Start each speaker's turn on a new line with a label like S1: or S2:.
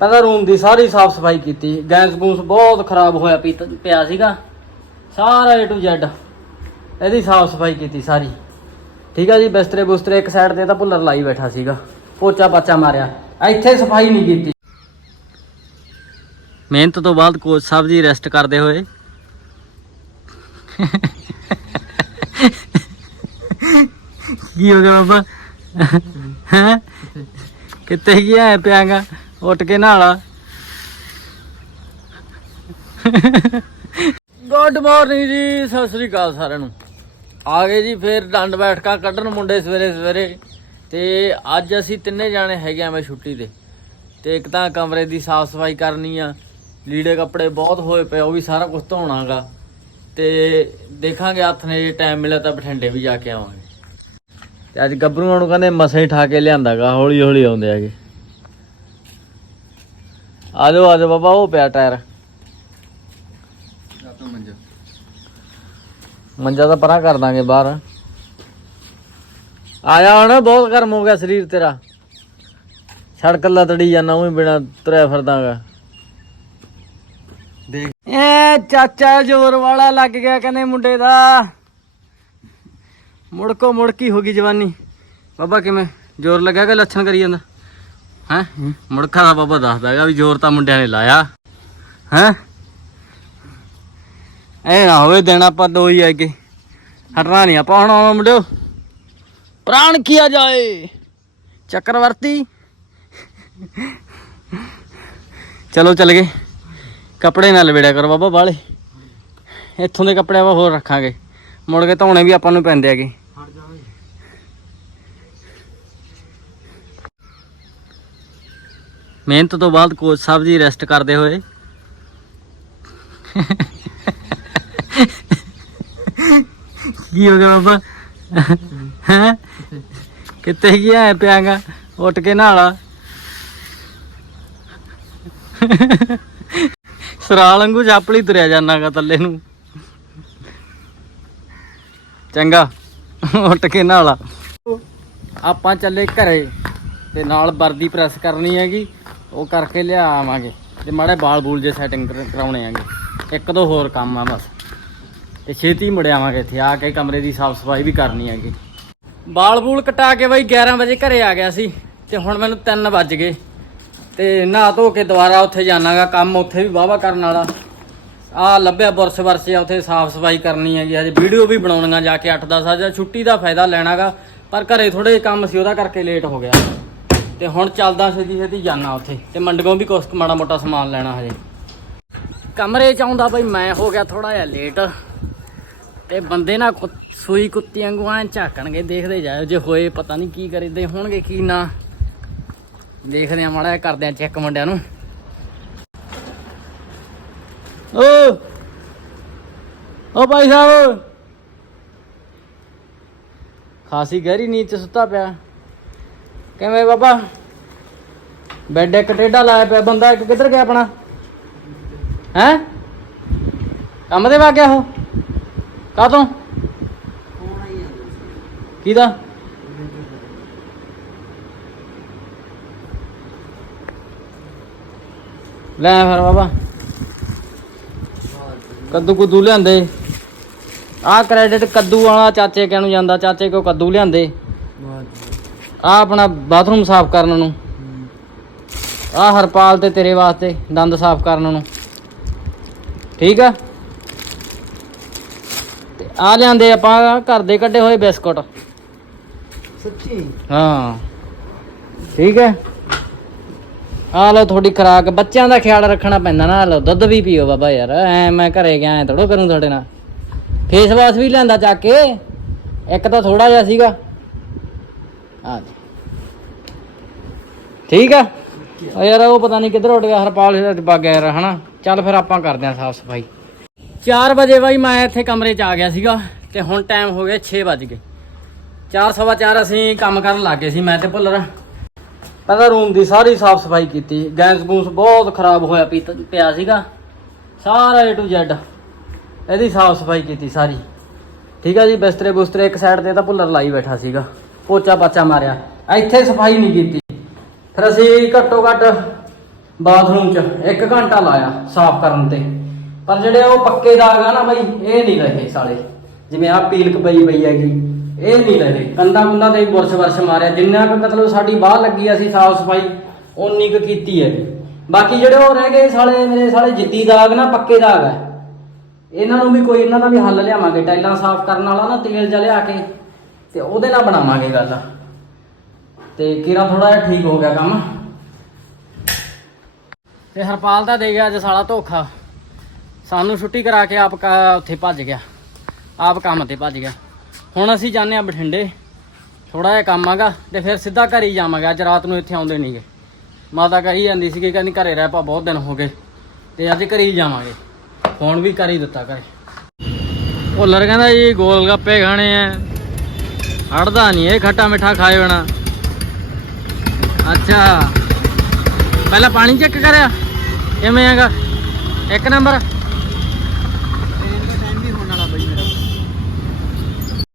S1: ਪਹਿਲਾਂ ਰੂਮ ਦੀ ਸਾਰੀ ਸਾਫ਼ ਸਫ਼ਾਈ ਕੀਤੀ, ਗੈਸ ਗੂਸ ਬਹੁਤ ਖਰਾਬ ਹੋਇਆ ਪੀਤਾ ਪਿਆ ਸੀਗਾ। ਸਾਰਾ A to Z, ਇਹਦੀ ਸਾਫ਼ ਸਫ਼ਾਈ ਕੀਤੀ ਸਾਰੀ। ਠੀਕ ਆ ਜੀ, ਬਿਸਤਰੇ ਬੁਸਤਰੇ ਇੱਕ ਸਾਈਡ ਤੇ ਤਾਂ ਭੁੱਲਰ ਲਾਈ ਬੈਠਾ ਸੀਗਾ, ਪੋਚਾ ਪਾਚਾ ਮਾਰਿਆ। ਇੱਥੇ ਸਫ਼ਾਈ ਨਹੀਂ ਕੀਤੀ। ਮਿਹਨਤ ਤੋਂ ਬਾਅਦ ਕੋਚ ਸਾਹਿਬ ਜੀ ਰੈਸਟ ਕਰਦੇ ਹੋਏ। ਕੀ ਹੋ ਗਿਆ ਬਾਬਾ? ਹੈ? ਕਿੱਥੇ ਗਿਆ ਪਿਆਗਾ? ਉੱਠ ਕੇ ਨਹਾਲਾ। ਗੁੱਡ ਮਾਰਨਿੰਗ ਜੀ, ਸਤਿ ਸ੍ਰੀ ਅਕਾਲ ਸਾਰਿਆਂ ਨੂੰ। ਆ ਗਏ ਜੀ ਫੇਰ ਡੰਡ ਬੈਠਕਾ ਕੱਢਣ ਮੁੰਡੇ ਸਵੇਰੇ ਸਵੇਰੇ। ਤੇ ਅੱਜ ਅਸੀਂ ਤਿੰਨੇ ਜਾਣੇ ਹੈਗੇ ਆ ਮੈਂ ਛੁੱਟੀ ਤੇ। ਤੇ ਇੱਕ ਤਾਂ ਕਮਰੇ ਦੀ ਸਾਫ਼ ਸਫ਼ਾਈ ਕਰਨੀ ਆ। ਲੀੜੇ ਕੱਪੜੇ ਬਹੁਤ ਹੋਏ ਪਏ ਉਹ ਵੀ ਸਾਰਾ ਕੁਝ ਧੋਣਾਗਾ। ਤੇ ਦੇਖਾਂਗੇ ਹੱਥ ਨੇ ਜੇ ਟਾਈਮ ਮਿਲਿਆ ਤਾਂ ਬਠਿੰਡੇ ਵੀ ਜਾ ਕੇ ਆਵਾਂਗੇ। ਤੇ ਅੱਜ ਗੱਭਰੂਆਂ ਨੂੰ ਕਹਿੰਦੇ ਮਸੇ ਠਾ ਕੇ ਲਿਆਂਦਾਗਾ ਹੌਲੀ ਹੌਲੀ ਆਉਂਦੇ ਹੈਗੇ। ਆ ਜਾਓ ਆ ਜਾਓ ਬਾਬਾ ਉਹ ਪਿਆ ਟਾਇਰ। ਮੰਜਾ। ਤਾਂ ਪਰਾਂ ਕਰ ਦਾਂਗੇ ਬਾਹਰ। ਆਇਆ ਹੁਣ ਬਹੁਤ ਗਰਮ ਹੋ ਗਿਆ ਸਰੀਰ ਤੇਰਾ। ਸੜਕ ਲਤੜੀ ਜਾਂਦਾ ਉਹ ਬਿਨਾ ਤੁਰਿਆ ਫਿਰਦਾਗਾ।
S2: ਦੇਖ।
S1: ਏ ਚਾਚਾ ਜ਼ੋਰ ਵਾਲਾ ਲੱਗ ਗਿਆ ਕਹਿੰਦੇ ਮੁੰਡੇ ਦਾ। ਮੁੜਕੋ ਮੁੜਕੀ ਹੋ ਗਈ ਜਵਾਨੀ। ਬਾਬਾ ਕਿਵੇਂ? ਜ਼ੋਰ ਲੱਗਿਆ ਕਿ ਲੱਛਣ ਕਰੀ ਜਾਂਦਾ? ਹੈ? ਮੁੜਕਾ ਦਾ ਬਾਬਾ ਦੱਸਦਾ ਦੱਸਦਾਗਾ ਵੀ ਜ਼ੋਰ ਤਾਂ ਮੁੰਡਿਆਂ ਨੇ ਲਾਇਆ। ਹੈ? ਐ ਨਾ ਹੋਵੇ ਦਿਨ ਆਪਾਂ ਦੋ ਹੀ ਅੱਗੇ ਹਟਣਾ ਨਹੀਂ ਆਪਾਂ ਹੁਣ ਆਉਣਾ ਮੁੰਡਿਓ। ਪ੍ਰਾਣ ਕੀਆ ਜਾਏ। ਚੱਕਰਵਰਤੀ। ਚਲੋ ਚੱਲ ਗਏ। ਕੱਪੜੇ ਨਾਲ ਲਵੇੜਿਆ ਕਰੋ ਬਾਬਾ ਬਾਲੇ ਇੱਥੋਂ ਦੇ ਕੱਪੜੇ ਆਪਾਂ ਹੋਰ ਰੱਖਾਂਗੇ। ਮੁੜ ਕੇ ਧੋਣੇ ਵੀ ਆਪਾਂ ਨੂੰ ਪੈਂਦੇ ਹੈਗੇ। ਮਿਹਨਤ ਤੋਂ ਬਾਅਦ ਕੋਚ ਸਾਹਿਬ ਜੀ ਰੈਸਟ ਕਰਦੇ ਹੋਏ। ਕੀ ਹੋ ਗਿਆ ਬਾਬਾ? ਹੈ? ਕਿੱਥੇ ਗਿਆ ਪਿਆਗਾ ਉੱਠ ਕੇ ਨਹਾਲਾ ਸਰਾਲ ਵਾਂਗੂ ਚਾਪਲੀ ਤੁਰਿਆ ਜਾਣਾਗਾ ਥੱਲੇ ਨੂੰ। ਚੰਗਾ, ਉੱਠ ਕੇ ਨਹਾਲਾ ਆਪਾਂ ਚੱਲੇ ਘਰੇ ਤੇ ਨਾਲ ਵਰਦੀ ਪ੍ਰੈਸ ਕਰਨੀ ਹੈਗੀ। ਉਹ ਕਰਕੇ ਲਿਆ ਆਵਾਂਗੇ ਤੇ ਮਾੜੇ ਬਾਲ ਬੂਲ ਜੇ ਸੈਟਿੰਗ ਕਰਾਉਣੇ ਆਂਗੇ ਇੱਕ ਦੋ ਹੋਰ ਕੰਮ ਆ ਬਸ। ਤੇ ਛੇਤੀ ਮੁੜ ਆਵਾਂਗੇ ਇੱਥੇ। ਆ ਕੇ ਕਮਰੇ ਦੀ ਸਾਫ਼ ਸਫ਼ਾਈ ਵੀ ਕਰਨੀ ਹੈਗੀ। ਬਾਲ ਬੂਲ ਕਟਾ ਕੇ ਬਈ 11 ਵਜੇ ਘਰੇ ਆ ਗਿਆ ਸੀ। ਤੇ ਹੁਣ ਮੈਨੂੰ 3 ਵੱਜ ਗਏ। ਤੇ ਨਹਾ ਧੋ ਕੇ ਦੁਬਾਰਾ ਉੱਥੇ ਜਾਣਾਗਾ। ਕੰਮ ਉੱਥੇ ਵੀ ਵਾਹਵਾ ਕਰਨ ਵਾਲਾ। ਆ ਲੱਭਿਆ ਬੁਰਸ ਵਰਸੇ ਆ, ਉੱਥੇ ਸਾਫ਼ ਸਫ਼ਾਈ ਕਰਨੀ ਹੈਗੀ। ਹਜੇ ਵੀਡੀਓ ਵੀ ਬਣਾਉਣੀਆਂ ਜਾ ਕੇ 8-10 ਵਜੇ ਛੁੱਟੀ ਦਾ ਫਾਇਦਾ ਲੈਣਾਗਾ। ਪਰ ਘਰੇ ਥੋੜੇ ਕੰਮ ਸੀ, ਉਹਦਾ ਕਰਕੇ ਲੇਟ ਹੋ ਗਿਆ। ਤੇ ਹੁਣ ਚੱਲਦਾ ਛੇਤੀ ਛੇਤੀ ਜਾਣਾ ਉੱਥੇ, ਤੇ ਮੰਡਗੋਂ ਵੀ ਕੁਛ ਮਾੜਾ ਮੋਟਾ ਸਮਾਨ ਲੈਣਾ ਹਜੇ। ਕਮਰੇ ਚ ਆਉਂਦਾ ਬਈ ਮੈਂ ਹੋ ਗਿਆ ਥੋੜਾ ਜਿਹਾ ਲੇਟ ਤੇ ਬੰਦੇ ਨਾ ਕੁ- ਸੂਈ ਕੁੱਤੀ ਵਾਂਗੂ ਐਂ ਝਾਕਣਗੇ, ਦੇਖਦੇ ਜਾਇਓ, ਜੇ ਹੋਏ ਪਤਾ ਨਹੀਂ ਕੀ ਕਰੀਦੇ ਹੋਣਗੇ, ਕੀ ਨਾ। ਦੇਖਦੇ ਆ ਮਾੜਾ ਜਿਹਾ, ਕਰਦੇ ਆ ਚੈੱਕ ਮੁੰਡਿਆਂ ਨੂੰ। ਓ! ਓ ਭਾਈ ਸਾਹਿਬ! ਖਾਸੀ ਗਹਿਰੀ ਨੀਂਦ ਚ ਸੁੱਤਾ ਪਿਆ। ਕਿਵੇਂ ਬਾਬਾ? ਬੈੱਡ ਇੱਕ ਟੇਢਾ ਲਾਇਆ ਪਿਆ, ਬੰਦਾ ਇੱਕ ਕਿੱਧਰ ਗਿਆ ਆਪਣਾ? ਹੈ? ਕੰਮ ਤੇ ਵਾ ਗਿਆ ਉਹ? ਕਾਤੋਂ ਕਿਹਦਾ? ਲੈ ਫਿਰ ਬਾਬਾ। ਕੱਦੂ ਕੁੱਦੂ ਲਿਆਂਦੇ। ਆ ਕ੍ਰੈਡਿਟ ਕੱਦੂ ਵਾਲਾ ਚਾਚੇ ਕਿਆਂ ਨੂੰ ਜਾਂਦਾ? ਚਾਚੇ ਕੋ ਕੱਦੂ ਲਿਆਂਦੇ। ਆ ਆਪਣਾ ਬਾਥਰੂਮ ਸਾਫ਼ ਕਰਨ ਨੂੰ। ਆ ਹਰਪਾਲ ਤੇ ਤੇਰੇ ਵਾਸਤੇ ਦੰਦ ਸਾਫ਼ ਕਰਨ ਨੂੰ। ਠੀਕ ਆ? ਤੇ ਆ ਲਿਆਂਦੇ ਆਪਾਂ ਘਰ ਦੇ ਕੱਢੇ ਹੋਏ ਬਿਸਕੁਟ।
S2: ਸੱਚੀ?
S1: ਹਾਂ। ਠੀਕ ਹੈ? ਆ ਲਓ ਤੁਹਾਡੀ ਖੁਰਾਕ। ਬੱਚਿਆਂ ਦਾ ਖਿਆਲ ਰੱਖਣਾ ਪੈਂਦਾ ਨਾ। ਲਓ ਦੁੱਧ ਵੀ ਪੀਓ ਬਾਬਾ ਯਾਰ। ਐ ਮੈਂ ਘਰੇ ਗਿਆ ਐ ਥੋੜੋ ਕਰੂੰ ਤੁਹਾਡੇ ਨਾਲ। ਫੇਸ ਵਾਸ਼ ਵੀ ਲਿਆਂਦਾ ਚੱਕ ਕੇ। ਇੱਕ ਤਾਂ ਥੋੜਾ ਜਿਹਾ ਸੀਗਾ। ਆ ਜੀ ਠੀਕ ਆ? ਉਹ ਯਾਰ, ਉਹ ਪਤਾ ਨਹੀਂ ਕਿੱਧਰ ਉੱਡ ਗਿਆ, ਹਰਪਾਲ ਦਾ ਪਾ ਗਿਆ ਯਾਰ, ਹਨਾ? ਚੱਲ ਫਿਰ ਆਪਾਂ ਕਰਦੇ ਆਂ ਸਾਫ਼ ਸਫ਼ਾਈ। 4 ਵਜੇ ਬਾਈ ਮੈਂ ਇੱਥੇ ਕਮਰੇ 'ਚ ਆ ਗਿਆ ਸੀਗਾ, ਤੇ ਹੁਣ ਟਾਈਮ ਹੋ ਗਿਆ 6 ਵਜ ਗਏ। ਚਾਰ ਸਵਾ ਚਾਰ ਅਸੀਂ ਕੰਮ ਕਰਨ ਲੱਗ ਗਏ ਸੀ, ਮੈਂ ਤੇ ਭੁੱਲਰ। ਪਹਿਲਾਂ ਰੂਮ ਦੀ ਸਾਰੀ ਸਾਫ਼ ਸਫ਼ਾਈ ਕੀਤੀ, ਗੈਸ ਗੂਸ ਬਹੁਤ ਖਰਾਬ ਹੋਇਆ ਪੀਤਾ ਪਿਆ ਸੀਗਾ। ਸਾਰਾ A to Z, ਇਹਦੀ ਸਾਫ਼ ਸਫ਼ਾਈ ਕੀਤੀ ਸਾਰੀ। ਠੀਕ ਆ ਜੀ, ਬਿਸਤਰੇ ਬੁਸਤਰੇ ਇੱਕ ਸਾਈਡ ਤੇ ਤਾਂ ਭੁੱਲਰ ਲਾਈ ਬੈਠਾ ਸੀਗਾ। ਪੋਚਾ ਪਾਚਾ ਮਾਰਿਆ। ਇੱਥੇ ਸਫ਼ਾਈ ਨਹੀਂ ਕੀਤੀ। ਫਿਰ ਅਸੀਂ ਘੱਟੋ ਘੱਟ ਬਾਥਰੂਮ 'ਚ 1 ਘੰਟਾ ਲਾਇਆ ਸਾਫ਼ ਕਰਨ ਤੇ। ਪਰ ਜਿਹੜੇ ਉਹ ਪੱਕੇ ਦਾਗ ਆ ਨਾ ਬਈ ਇਹ ਨਹੀਂ ਰਹੇ ਸਾਲੇ। ਜਿਵੇਂ ਆ ਪੀਲਕ ਪਈ ਪਈ ਹੈਗੀ ਇਹ ਨਹੀਂ ਰਹੇ। ਕੰਦਾ ਕੁੰਦਾ ਤੇ ਬੁਰਸ਼ ਵਰਸ਼ ਮਾਰਿਆ। ਜਿੰਨਾ ਕੁ ਮਤਲਬ ਸਾਡੀ ਬਾਹ ਲੱਗੀ ਆ, ਅਸੀਂ ਸਾਫ਼ ਸਫ਼ਾਈ ਓਨੀ ਕੁ ਕੀਤੀ ਹੈ। ਬਾਕੀ ਜਿਹੜੇ ਉਹ ਰਹਿ ਗਏ ਸਾਲੇ ਮੇਰੇ ਸਾਲੇ ਜਿੱਦੀ ਦਾਗ ਨਾ ਪੱਕੇ ਦਾਗ ਹੈ ਇਹਨਾਂ ਨੂੰ ਵੀ ਕੋਈ ਇਹਨਾਂ ਦਾ ਵੀ ਹੱਲ ਲਿਆਵਾਂਗੇ। ਟਾਈਲਾਂ ਸਾਫ਼ ਕਰਨ ਵਾਲਾ ਨਾ ਤੇਲ ਜਿਹਾ ਲਿਆ ਕੇ। ਤੇ ਉਹਦੇ ਨਾਲ ਬਣਾਵਾਂਗੇ ਗੱਲ। ਤੇ ਕਿਰਾ ਥੋੜਾ ਜਿਹਾ ਠੀਕ ਹੋ ਗਿਆ ਕੰਮ। ਤੇ ਹਰਪਾਲ ਦਾ ਦੇ ਗਿਆ ਅੱਜ ਸਾਲਾ ਧੋਖਾ। ਸਾਨੂੰ ਛੁੱਟੀ ਕਰਾ ਕੇ ਆਪ ਉੱਥੇ ਭੱਜ ਗਿਆ। ਆਪ ਕੰਮ ਤੇ ਭੱਜ ਗਿਆ। ਹੁਣ ਅਸੀਂ ਜਾਂਦੇ ਆ ਬਠਿੰਡੇ। ਥੋੜਾ ਜਿਹਾ ਕੰਮ ਆਗਾ ਤੇ ਫਿਰ ਸਿੱਧਾ ਘਰ ਹੀ ਜਾਵਾਂਗੇ। ਅੱਜ ਰਾਤ ਨੂੰ ਇੱਥੇ ਆਉਂਦੇ ਨਹੀਂਗੇ ਮਾਤਾ ਕਹੀ ਜਾਂਦੀ ਸੀ ਕਿ ਕਹਿੰਦੀ ਘਰੇ ਰਹਿ ਪਾ ਬਹੁਤ ਦਿਨ ਹੋ ਗਏ। ਤੇ ਅੱਜ ਘਰੇ ਹੀ ਜਾਵਾਂਗੇ। ਫੋਨ ਵੀ ਕਰ ਹੀ ਦਿੱਤਾ ਘਰੇ। ਭੁੱਲਰ ਕਹਿੰਦਾ ਜੀ ਗੋਲ ਗੱਪੇ ਖਾਣੇ ਆ। ਹੜਦਾ ਨਹੀਂ ਇਹ ਖੱਟਾ ਮਿੱਠਾ ਖਾਏ ਬਣਾ ਅੱਛਾ। ਪਹਿਲਾਂ ਪਾਣੀ ਚੈੱਕ ਕਰਿਆ। ਕਿਵੇਂ ਹੈਗਾ? ਇੱਕ ਨੰਬਰ